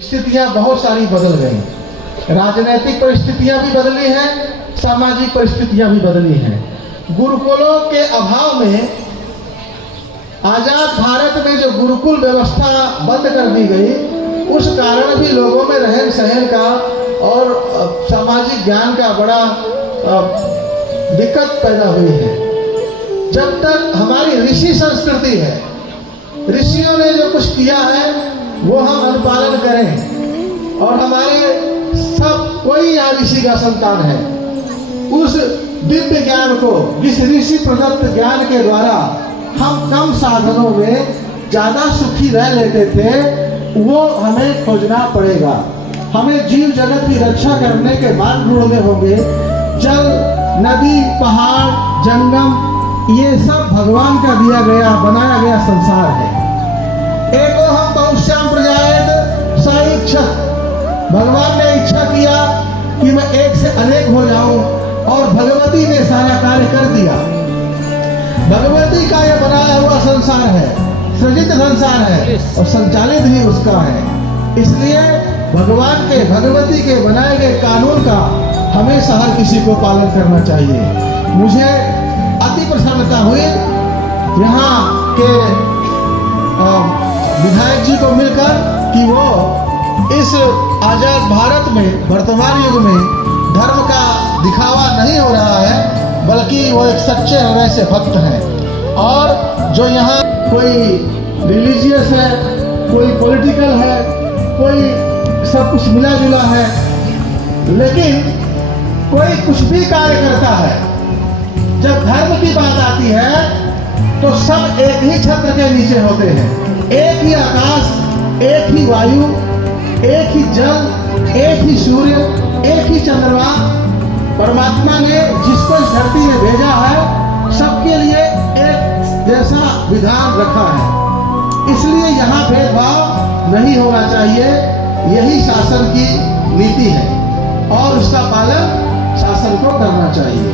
स्थितियां बहुत सारी बदल गई, राजनीतिक परिस्थितियां भी बदली हैं, सामाजिक परिस्थितियां भी बदली हैं। गुरुकुलों के अभाव में आजाद भारत में जो गुरुकुल व्यवस्था बंद कर दी गई, उस कारण भी लोगों में रहन सहन का और सामाजिक ज्ञान का बड़ा दिक्कत पैदा हुई है। जब तक हमारी ऋषि संस्कृति है, ऋषियों ने जो कुछ किया है वो हम अनुपालन करें, और हमारे सब कोई यहाँ ऋषि का संतान है, उस दिव्य ज्ञान को, जिस ऋषि प्रदत्त ज्ञान के द्वारा हम कम साधनों में ज्यादा सुखी रह लेते थे, वो हमें खोजना पड़ेगा। हमें जीव जगत की रक्षा करने के मार्ग ढूंढने होंगे। जल, नदी, पहाड़, जंगम, ये सब भगवान का दिया गया, बनाया गया संसार है। एको हम पौष्याम प्रजायत सा इच्छा, भगवान ने इच्छा किया कि मैं एक से अनेक हो जाऊं, और भगवती ने सारा कार्य कर दिया। भगवती का यह बनाया हुआ संसार है, सृजित संसार है, और संचालित भी उसका है। इसलिए भगवान के, भगवती के बनाए गए कानून का हमेशा हर किसी को पालन करना चाहिए। मुझे अति प्रसन्नता हुई यहाँ के विधायक जी को मिलकर कि वो इस आजाद भारत में, वर्तमान युग में धर्म का दिखावा नहीं हो रहा है, बल्कि वो एक सच्चे हृदय से भक्त हैं। और जो यहाँ कोई रिलीजियस है, कोई पॉलिटिकल है, कोई सब कुछ मिला जुला है, लेकिन कोई कुछ भी कार्य करता है, जब धर्म की बात आती है तो सब एक ही छत्र के नीचे होते हैं। एक ही आकाश, एक ही वायु, एक ही जल, एक ही सूर्य, एक ही चंद्रमा। परमात्मा ने जिसको इस धरती में भेजा है, सबके लिए एक जैसा विधान रखा है। इसलिए यहाँ भेदभाव नहीं होना चाहिए। यही शासन की नीति है, और उसका पालन शासन को करना चाहिए।